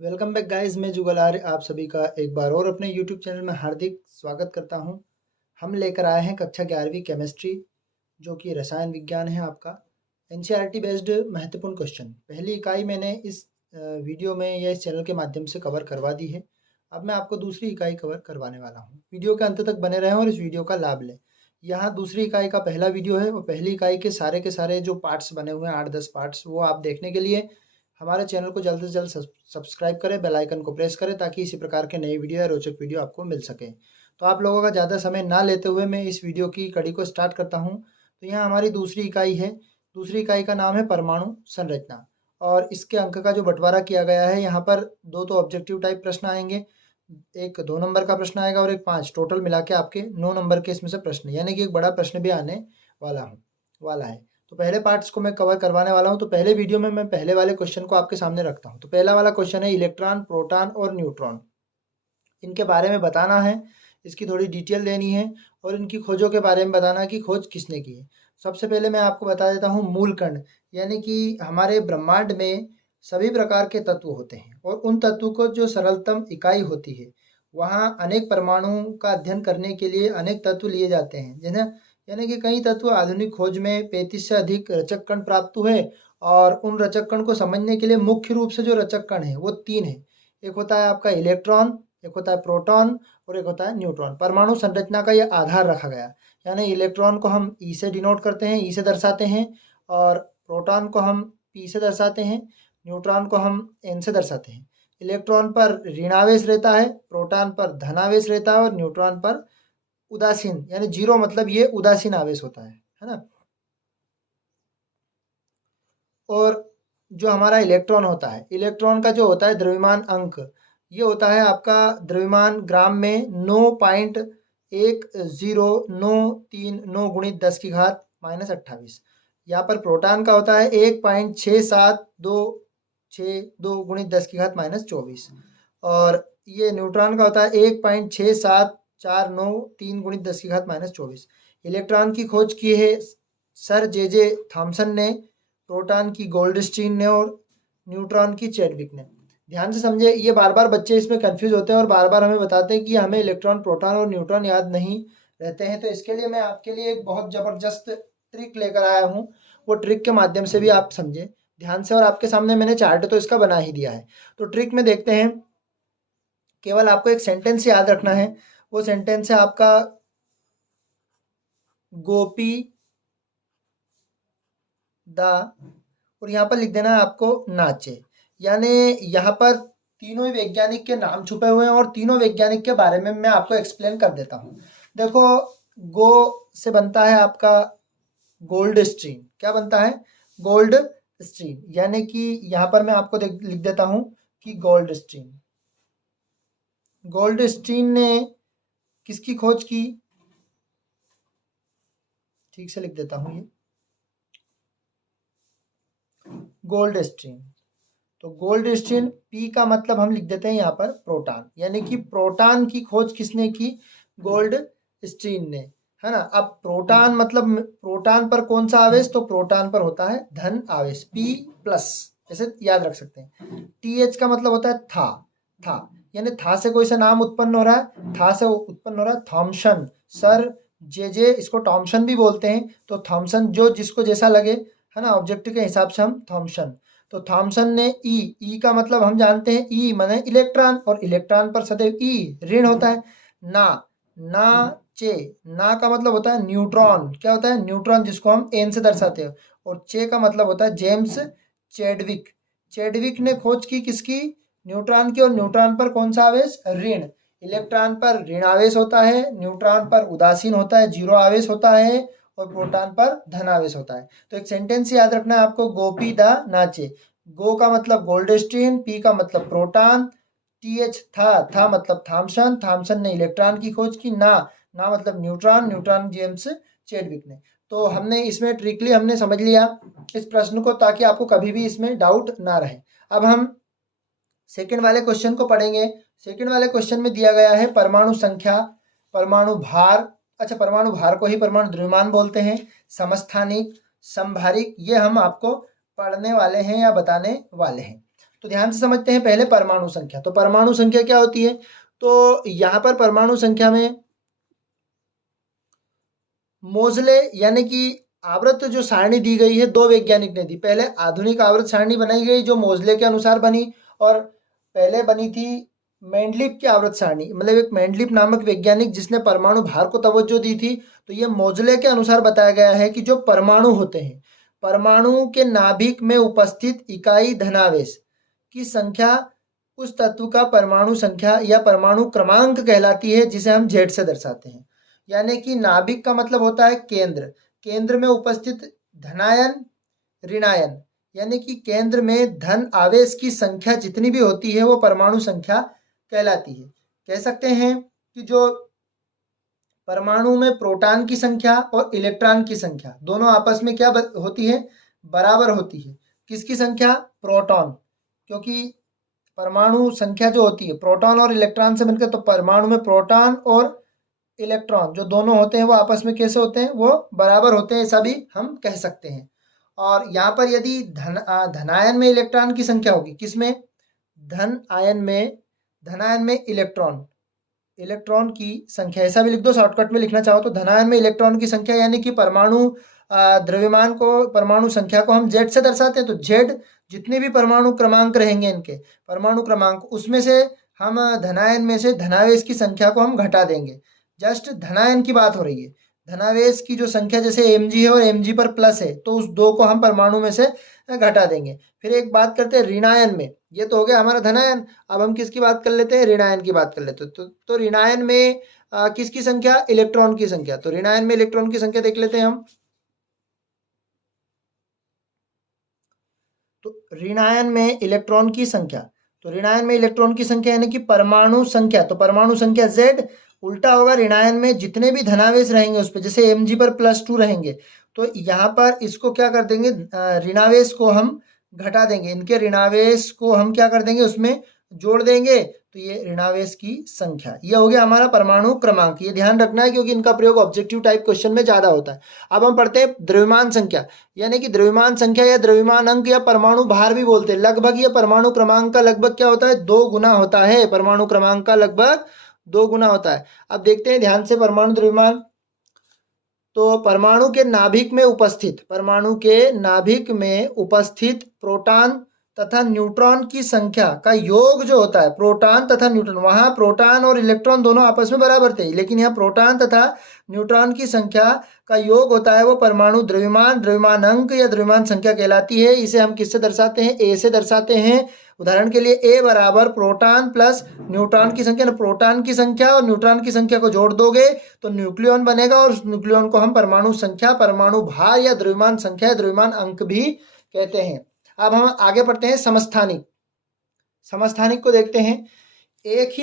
Welcome back guys, मैं जुगल आर्य आप सभी का एक बार और अपने यूट्यूब चैनल में हार्दिक स्वागत करता हूं। हम लेकर आए हैं कक्षा 11वीं केमिस्ट्री, जो कि रसायन विज्ञान है आपका। एनसीईआरटी बेस्ड महत्वपूर्ण क्वेश्चन पहली इकाई मैंने इस वीडियो में या इस चैनल के माध्यम से कवर करवा दी है। अब मैं आपको दूसरी इकाई कवर करवाने वाला हूँ। वीडियो के अंत तक बने रहें और इस वीडियो का लाभ लें। यहाँ दूसरी इकाई का पहला वीडियो है और पहली इकाई के सारे जो पार्ट्स बने हुए हैं 8-10 पार्ट्स, वो आप देखने के लिए हमारे चैनल को जल्द से जल्द सब्सक्राइब करें, बेल आइकन को प्रेस करें ताकि इसी प्रकार के नई वीडियो या रोचक वीडियो आपको मिल सके। तो आप लोगों का ज़्यादा समय ना लेते हुए मैं इस वीडियो की कड़ी को स्टार्ट करता हूँ। तो यहाँ हमारी दूसरी इकाई है। दूसरी इकाई का नाम है परमाणु संरचना और इसके अंक का जो बंटवारा किया गया है, यहाँ पर दो तो ऑब्जेक्टिव टाइप प्रश्न आएंगे, एक 2 नंबर का प्रश्न आएगा और एक 5, टोटल मिला के आपके 9 नंबर के इसमें से प्रश्न, यानी कि एक बड़ा प्रश्न भी आने वाला है। तो पहले पार्ट्स को मैं कवर करवाने वाला हूँ। तो पहले वीडियो में मैं पहले वाले क्वेश्चन को आपके सामने रखता हूँ। तो पहला वाला क्वेश्चन है इलेक्ट्रॉन, प्रोटॉन और न्यूट्रॉन, इनके बारे में बताना है, इसकी थोड़ी डिटेल देनी है और इनकी खोजों के बारे में बताना है कि खोज किसने की है। सबसे पहले मैं आपको बता देता हूँ मूलकण, यानी कि हमारे ब्रह्मांड में सभी प्रकार के तत्व होते हैं और उन तत्वों को जो सरलतम इकाई होती है, वहाँ अनेक परमाणुओं का अध्ययन करने के लिए अनेक तत्व लिए जाते हैं, जिन्हें यानी कि कई तत्व आधुनिक खोज में 35 से अधिक रचक कण प्राप्त हुए और उन रचक कण को समझने के लिए मुख्य रूप से जो रचक कण है वो 3 है। एक होता है आपका इलेक्ट्रॉन, एक होता है प्रोटॉन और एक होता है न्यूट्रॉन। परमाणु संरचना का ये आधार रखा गया, यानी इलेक्ट्रॉन को हम ई से डिनोट करते हैं, ई से दर्शाते हैं, और प्रोटॉन को हम पी से दर्शाते हैं, न्यूट्रॉन को हम एन से दर्शाते हैं। इलेक्ट्रॉन पर ऋणावेश रहता है, प्रोटॉन पर धनावेश रहता है और न्यूट्रॉन पर उदासीन, यानी जीरो मतलब ये उदासीन आवेश होता है ना। और जो हमारा इलेक्ट्रॉन होता है, इलेक्ट्रॉन का जो होता है द्रव्यमान अंक, ये होता है आपका द्रव्यमान ग्राम में 9.1093 गुणित 10 की घात -28। यहाँ पर प्रोटॉन का होता है 1.676262 गुणित 10 की घात -24 और ये न्यूट्रॉन का होता है 1.67493 गुणित 10 की घात -24। इलेक्ट्रॉन की खोज की है सर जे थॉमसन ने, प्रोटॉन की गोल्डस्टीन ने और न्यूट्रॉन की चैडविक ने। ध्यान से समझे, ये बार बार बच्चे इसमें कंफ्यूज होते हैं और बार बार हमें बताते हैं कि हमें इलेक्ट्रॉन, प्रोटॉन और न्यूट्रॉन याद नहीं रहते हैं। तो इसके लिए मैं आपके लिए एक बहुत ज़बरदस्त ट्रिक लेकर आया हूँ, वो ट्रिक के माध्यम से भी आप समझें ध्यान से। और आपके सामने मैंने चार्ट तो इसका बना ही दिया है। तो ट्रिक में देखते हैं, केवल आपको एक सेंटेंस याद रखना है। वो सेंटेंस है आपका गोपी दा, और यहाँ पर लिख देना है आपको नाचे। यानी यहाँ पर तीनों ही वैज्ञानिक के नाम छुपे हुए हैं और तीनों वैज्ञानिक के बारे में मैं आपको एक्सप्लेन कर देता हूँ। देखो, गो से बनता है आपका गोल्ड स्ट्रीम। क्या बनता है? Gold stream. यानी कि यहाँ पर मैं आपको लिख देता हूँ कि गोल्ड स्ट्रीम, गोल्ड स्ट्रीम ने किसकी खोज की? ठीक से लिख देता हूँ ये गोल्ड स्ट्रीम। तो गोल्ड स्ट्रीम, पी का मतलब हम लिख देते हैं यहाँ पर प्रोटॉन, यानी कि प्रोटॉन की खोज किसने की? गोल्ड स्ट्रीम ने, है ना। अब प्रोटॉन मतलब प्रोटॉन पर कौन सा आवेश? तो प्रोटॉन पर होता है धन आवेश, P+, ऐसे याद रख सकते हैं। TH का मतलब होता है था, यानी था से कोई सा नाम उत्पन्न हो रहा है, था से उत्पन्न हो रहा है थॉमसन। सर जे इसको थॉमसन भी बोलते हैं, तो थॉमसन जो जिसको जैसा लगे, है ना, ऑब्जेक्ट के हिसाब से हम थॉमसन। तो थॉमसन ने ई का मतलब हम जानते हैं, ई माने इलेक्ट्रॉन, और इलेक्ट्रॉन पर सदैव ई ऋण होता है। ना चे, ना का मतलब होता है न्यूट्रॉन। क्या होता है? न्यूट्रॉन, जिसको हम एन से दर्शाते हैं। और चे का मतलब होता है जेम्स चैडविक। चैडविक ने खोज की किसकी? न्यूट्रॉन की। और न्यूट्रॉन पर कौन सा आवेश? ऋण। इलेक्ट्रॉन पर ऋण आवेश होता है, न्यूट्रॉन पर उदासीन होता है, जीरो आवेश होता है, और प्रोटॉन पर धन आवेश होता है। तो एक सेंटेंस याद रखना है आपको, गोपी दा नाचे। गो का मतलब गोल्डस्टीन, पी का मतलब प्रोटॉन, TH था मतलब थॉमसन ने इलेक्ट्रॉन की खोज की, ना मतलब न्यूट्रॉन जेम्स चैडविक ने। तो हमने इसमें ट्रिकली हमने समझ लिया इस प्रश्न को, ताकि आपको कभी भी इसमें डाउट ना रहे। अब हम सेकंड वाले क्वेश्चन को पढ़ेंगे। सेकंड वाले क्वेश्चन में दिया गया है परमाणु संख्या, परमाणु भार, अच्छा परमाणु भार को ही परमाणु द्रव्यमान बोलते हैं, समस्थानिक, संभारिक, ये हम आपको पढ़ने वाले हैं या बताने वाले हैं। तो ध्यान से समझते हैं पहले परमाणु संख्या। तो परमाणु संख्या क्या होती है? तो यहाँ पर परमाणु संख्या में मोजले यानी कि आवर्त जो सारणी दी गई है, दो वैज्ञानिक ने दी। पहले आधुनिक आवर्त सारणी बनाई गई जो मोजले के अनुसार बनी, और पहले बनी थी मेंडलीव की आवर्त सारणी। मतलब एक मेंडलीव नामक वैज्ञानिक जिसने परमाणु भार को तवज्जो दी थी। तो ये मोजले के अनुसार बताया गया है कि जो परमाणु होते हैं, परमाणु के नाभिक में उपस्थित इकाई धनावेश की संख्या उस तत्व का परमाणु संख्या या परमाणु क्रमांक कहलाती है, जिसे हम जेड से दर्शाते हैं। यानी कि नाभिक का मतलब होता है केंद्र, केंद्र में उपस्थित धनायन ऋणायन, यानी कि केंद्र में धन आवेश की संख्या जितनी भी होती है वो परमाणु संख्या कहलाती है। कह सकते हैं कि जो परमाणु में प्रोटॉन की संख्या और इलेक्ट्रॉन की संख्या दोनों आपस में क्या होती है? बराबर होती है। किसकी संख्या? प्रोटॉन, क्योंकि परमाणु संख्या जो होती है प्रोटॉन और इलेक्ट्रॉन से मिलकर, तो परमाणु में प्रोटॉन और इलेक्ट्रॉन जो दोनों होते हैं वो आपस में कैसे होते हैं? वो बराबर होते हैं, ऐसा भी हम कह सकते हैं। और यहाँ पर यदि धनायन में इलेक्ट्रॉन की संख्या होगी, किसमें? धनायन में इलेक्ट्रॉन की संख्या, ऐसा भी लिख दो शॉर्टकट में लिखना चाहो तो। धनायन में इलेक्ट्रॉन की संख्या यानी कि परमाणु द्रव्यमान को, परमाणु संख्या को हम जेड से दर्शाते हैं। तो जेड जितने भी परमाणु क्रमांक रहेंगे, इनके परमाणु क्रमांक, उसमें से हम धनायन में से धनावेश की संख्या को हम घटा देंगे। जस्ट धनायन की बात हो रही है। धनावेश की जो संख्या जैसे mg है और mg पर प्लस है, तो उस दो को हम परमाणु में से घटा देंगे। फिर एक बात करते हैं ऋणायन में। ये तो हो गया हमारा धनायन। अब हम किसकी बात कर लेते हैं? ऋणायन की बात कर लेते हैं। तो ऋणायन में किसकी संख्या? इलेक्ट्रॉन की संख्या। तो ऋणायन में इलेक्ट्रॉन की संख्या देख लेते हैं हम। तो ऋणायन में इलेक्ट्रॉन की संख्या, तो ऋणायन में इलेक्ट्रॉन की संख्या यानी कि परमाणु संख्या, तो परमाणु संख्या Z उल्टा होगा। ऋणायन में जितने भी धनावेश रहेंगे उस पर, जैसे mg पर +2 रहेंगे, तो यहाँ पर इसको क्या कर देंगे? ऋणावेश को हम घटा देंगे, इनके ऋणावेश को हम क्या कर देंगे? उसमें जोड़ देंगे। तो ये ऋणावेश की संख्या, ये हो गया हमारा परमाणु क्रमांक। ये ध्यान रखना है क्योंकि इनका प्रयोग ऑब्जेक्टिव टाइप क्वेश्चन में ज्यादा होता है। अब हम पढ़ते हैं द्रव्यमान संख्या, यानी कि द्रव्यमान संख्या या द्रव्यमान अंक या परमाणु भार भी बोलते हैं। लगभग ये परमाणु क्रमांक का लगभग क्या होता है? 2 गुना होता है। परमाणु क्रमांक का लगभग 2 गुना होता है। अब देखते हैं ध्यान से परमाणु द्रव्यमान। तो परमाणु के नाभिक में उपस्थित, परमाणु के नाभिक में उपस्थित प्रोटॉन तथा न्यूट्रॉन की संख्या का योग जो होता है, प्रोटॉन तथा न्यूट्रॉन, वहां प्रोटॉन और इलेक्ट्रॉन दोनों आपस में बराबर थे, लेकिन यहाँ प्रोटॉन तथा न्यूट्रॉन की संख्या का योग होता है, वो परमाणु द्रव्यमान, द्रव्यमान अंक या द्रव्यमान संख्या कहलाती है। इसे हम किससे दर्शाते हैं? ए से दर्शाते हैं। उदाहरण के लिए ए बराबर प्रोटॉन प्लस न्यूट्रॉन की संख्या, प्रोटॉन की संख्या और न्यूट्रॉन की संख्या को जोड़ दोगे तो न्यूक्लियॉन बनेगा, और उस न्यूक्लियॉन को हम परमाणु संख्या, परमाणु भार या द्रव्यमान संख्या, द्रव्यमान अंक भी कहते हैं। अब हम आगे पढ़ते हैं समस्थानिक। समस्थानिक को देखते हैं। एक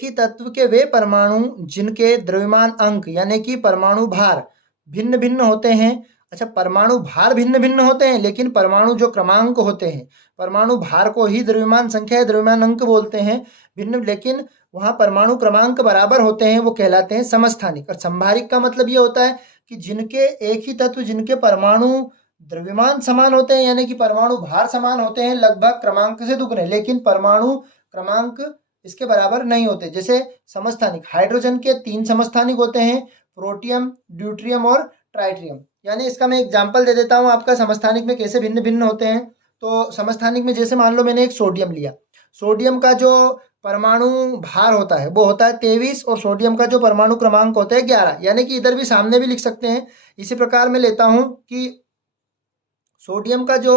ही तत्व के वे परमाणु जिनके द्रव्यमान अंक यानी कि परमाणु भार भिन्न भिन्न होते हैं। अच्छा, परमाणु भार भिन्न भिन्न होते हैं, लेकिन परमाणु जो क्रमांक होते हैं, परमाणु भार को ही द्रव्यमान संख्या या द्रव्यमान अंक बोलते हैं भिन्न, लेकिन वहां परमाणु क्रमांक बराबर होते हैं, वो कहलाते हैं समस्थानिक। और संभारिक का मतलब ये होता है कि जिनके एक ही तत्व, जिनके परमाणु द्रव्यमान समान होते हैं यानी कि परमाणु भार समान होते हैं लगभग क्रमांक से दुगने, लेकिन परमाणु क्रमांक इसके बराबर नहीं होते। जैसे समस्थानिक, हाइड्रोजन के 3 समस्थानिक होते हैं, प्रोटियम, ड्यूट्रियम और ट्राइट्रियम। यानी इसका मैं एग्जांपल दे देता हूं आपका, समस्थानिक में कैसे भिन्न भिन्न होते हैं। तो समस्थानिक में जैसे मान लो मैंने एक सोडियम लिया, सोडियम का जो परमाणु भार होता है वो होता है 23, और सोडियम का जो परमाणु क्रमांक होता है 11, यानी कि इधर भी सामने भी लिख सकते हैं। इसी प्रकार मैं लेता हूं कि सोडियम का जो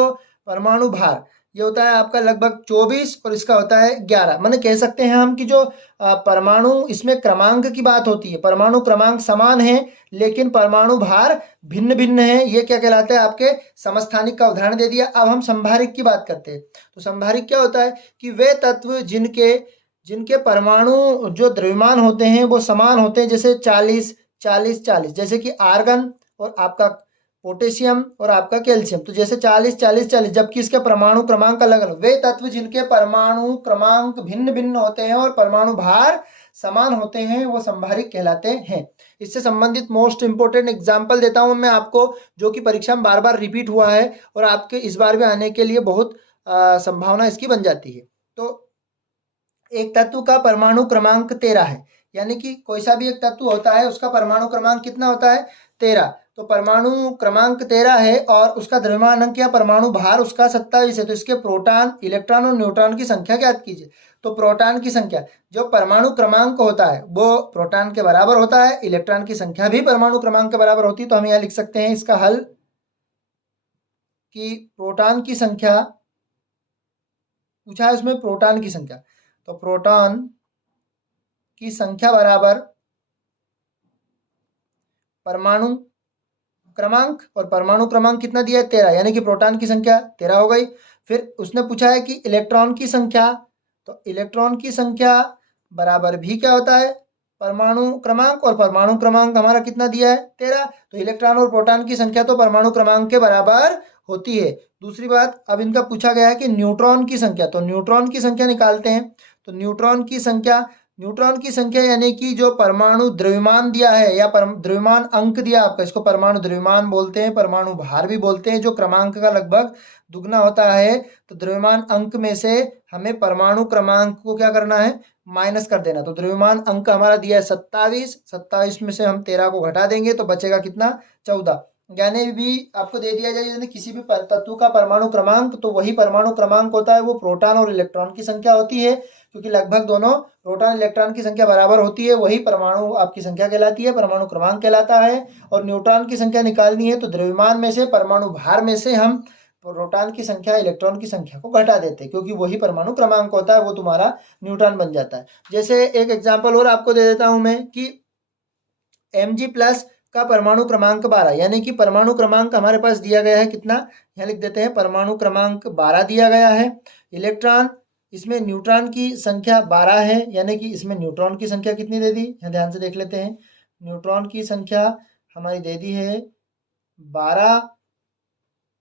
परमाणु भार ये होता है आपका लगभग 24 और इसका होता है 11। माने कह सकते हैं हम कि जो परमाणु, इसमें क्रमांक की बात होती है, परमाणु क्रमांक समान है लेकिन परमाणु भार भिन्न भिन्न है, ये क्या कहलाता है? आपके समस्थानिक का उदाहरण दे दिया। अब हम संभारिक की बात करते हैं। तो संभारिक क्या होता है कि वे तत्व जिनके परमाणु जो द्रव्यमान होते हैं वो समान होते हैं, जैसे 40 40 40, जैसे कि आर्गन और आपका पोटेशियम और आपका कैल्शियम। तो जैसे 40 40 40, जबकि इसके परमाणु क्रमांक अलग अलग। वे तत्व जिनके परमाणु क्रमांक भिन्न भिन्न होते हैं और परमाणु भार समान होते हैं वो संभारिक कहलाते हैं। इससे संबंधित मोस्ट इंपोर्टेंट एग्जांपल देता हूं मैं आपको, जो कि परीक्षा में बार बार रिपीट हुआ है और आपके इस बार भी आने के लिए बहुत संभावना इसकी बन जाती है। तो एक तत्व का परमाणु क्रमांक 13 है, यानी कि कोई सा भी एक तत्व होता है उसका परमाणु क्रमांक कितना होता है? 13। तो परमाणु क्रमांक 13 है और उसका द्रव्यमान अंक या परमाणु भार उसका 27 है। तो इसके प्रोटॉन, इलेक्ट्रॉन और न्यूट्रॉन की संख्या ज्ञात कीजिए। तो प्रोटॉन की संख्या, जो परमाणु क्रमांक होता है वो प्रोटॉन के बराबर होता है, इलेक्ट्रॉन की संख्या भी परमाणु क्रमांक के बराबर होती है। तो हम यहाँ लिख सकते हैं इसका हल कि प्रोटॉन की संख्या पूछा है उसमें, प्रोटॉन की संख्या, तो प्रोटॉन की संख्या बराबर परमाणु क्रमांक, और परमाणु क्रमांक कितना दिया है? 13, यानी कि प्रोटॉन की संख्या 13 हो गई। फिर उसने पूछा है कि इलेक्ट्रॉन की संख्या, तो इलेक्ट्रॉन की संख्या बराबर भी क्या होता है? परमाणु क्रमांक, और परमाणु क्रमांक हमारा कितना दिया है? 13। तो इलेक्ट्रॉन और प्रोटॉन की संख्या तो परमाणु क्रमांक के बराबर होती है। दूसरी बात, अब इनका पूछा गया है कि न्यूट्रॉन की संख्या, तो न्यूट्रॉन की संख्या निकालते हैं। तो न्यूट्रॉन की संख्या यानी कि जो परमाणु द्रव्यमान दिया है या द्रव्यमान अंक दिया आपका, इसको परमाणु द्रव्यमान बोलते हैं, परमाणु भार भी बोलते हैं, जो क्रमांक का लगभग दुगना होता है। तो द्रव्यमान अंक में से हमें परमाणु क्रमांक को क्या करना है? माइनस कर देना। तो द्रव्यमान अंक हमारा दिया है 27 में से हम 13 को घटा देंगे तो बचेगा कितना? 14। यानी भी आपको दे दिया जाए यानी किसी भी तत्व का परमाणु क्रमांक, तो वही परमाणु क्रमांक होता है, वो प्रोटॉन और इलेक्ट्रॉन की संख्या होती है, क्योंकि लगभग दोनों प्रोटॉन इलेक्ट्रॉन की संख्या बराबर होती है, वही परमाणु आपकी संख्या कहलाती है, परमाणु क्रमांक कहलाता है। और न्यूट्रॉन की संख्या निकालनी है तो द्रव्यमान में से, परमाणु भार में से हम प्रोटॉन की संख्या, इलेक्ट्रॉन की संख्या को घटा देते हैं, क्योंकि वही परमाणु क्रमांक होता है, वो तुम्हारा न्यूट्रॉन बन जाता है। जैसे एक एग्जाम्पल और आपको दे देता हूं मैं कि Mg+ का परमाणु क्रमांक 12, यानी कि परमाणु क्रमांक हमारे पास दिया गया है कितना? यहाँ लिख देते हैं, परमाणु क्रमांक 12 दिया गया है। इलेक्ट्रॉन, इसमें न्यूट्रॉन की संख्या 12 है, यानी कि इसमें न्यूट्रॉन की संख्या कितनी दे दी? यहाँ ध्यान से देख लेते हैं। न्यूट्रॉन की संख्या हमारी दे दी है 12।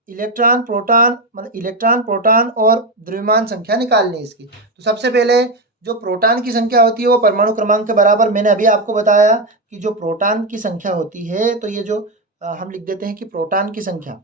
इलेक्ट्रॉन प्रोटॉन और द्रव्यमान संख्या निकालनी है इसकी। तो सबसे पहले जो प्रोटॉन की संख्या होती है वो परमाणु क्रमांक के बराबर, मैंने अभी आपको बताया कि जो प्रोटॉन की संख्या होती है, तो ये जो हम लिख देते हैं कि प्रोटॉन की संख्या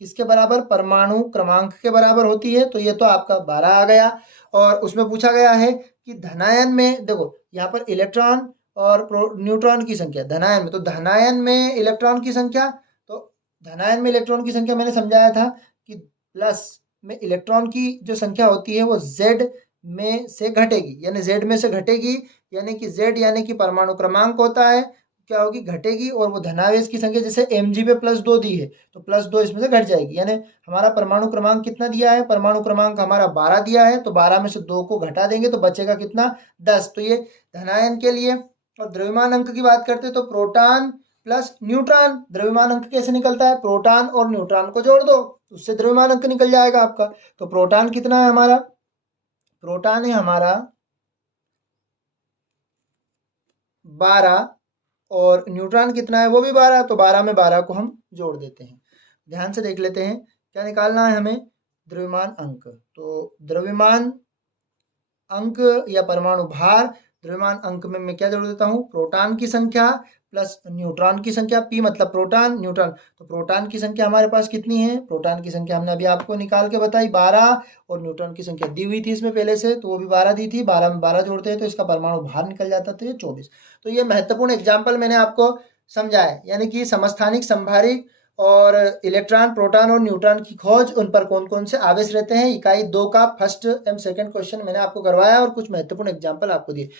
किसके बराबर? परमाणु क्रमांक के बराबर होती है। तो ये तो आपका 12 आ गया। और उसमें पूछा गया है कि धनायन में, देखो यहाँ पर इलेक्ट्रॉन और न्यूट्रॉन की संख्या धनायन में, तो धनायन में इलेक्ट्रॉन की संख्या, तो धनायन में इलेक्ट्रॉन की संख्या मैंने समझाया था कि प्लस में इलेक्ट्रॉन की जो संख्या होती है वो Z में से घटेगी, यानी Z में से घटेगी, यानी कि Z यानी कि परमाणु क्रमांक होता है, क्या होगी? घटेगी। और वो धनावेश की संख्या, जैसे Mg पे +2 दी है तो +2 इसमें से घट जाएगी, यानी हमारा परमाणु क्रमांक कितना दिया है? परमाणु क्रमांक हमारा 12 दिया है, तो 12 में से 2 को घटा देंगे तो बचेगा कितना? 10। तो ये धनायन के लिए। और द्रव्यमान अंक की बात करते हैं तो प्रोटॉन प्लस न्यूट्रॉन, द्रव्यमान अंक कैसे निकलता है? प्रोटॉन और न्यूट्रॉन को जोड़ दो, उससे द्रव्यमान अंक निकल जाएगा आपका। तो प्रोटॉन कितना है हमारा? प्रोटॉन है हमारा 12, और न्यूट्रॉन कितना है? वो भी 12। तो 12 में 12 को हम जोड़ देते हैं। ध्यान से देख लेते हैं क्या निकालना है हमें? द्रव्यमान अंक। तो द्रव्यमान अंक या परमाणु भार, द्रव्यमान अंक में मैं क्या जोड़ देता हूँ? प्रोटॉन की संख्या प्लस न्यूट्रॉन की संख्या। P मतलब प्रोटॉन, न्यूट्रॉन, तो प्रोटॉन की संख्या हमारे पास कितनी है? प्रोटॉन की संख्या हमने अभी आपको निकाल के बताई 12, और न्यूट्रॉन की संख्या दी हुई थी इसमें पहले से, तो वो भी 12 दी थी। 12 में 12 जोड़ते हैं तो इसका परमाणु भार निकल जाता, तो ये 24। तो ये महत्वपूर्ण एग्जाम्पल मैंने आपको समझाया, यानी कि समस्थानिक, संभारिक और इलेक्ट्रॉन, प्रोटॉन और न्यूट्रॉन की खोज, उन पर कौन कौन से आवेश रहते हैं। इकाई 2 का फर्स्ट एवं सेकंड क्वेश्चन मैंने आपको करवाया और कुछ महत्वपूर्ण एग्जाम्पल आपको दिए।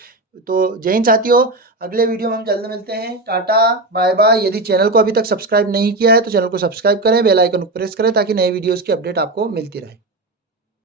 तो जय हिंद साथियों, अगले वीडियो में हम जल्द मिलते हैं। Tata, bye bye. यदि चैनल को अभी तक सब्सक्राइब नहीं किया है तो चैनल को सब्सक्राइब करें, बेल आइकन को प्रेस करें ताकि नए वीडियोस की अपडेट आपको मिलती रहे।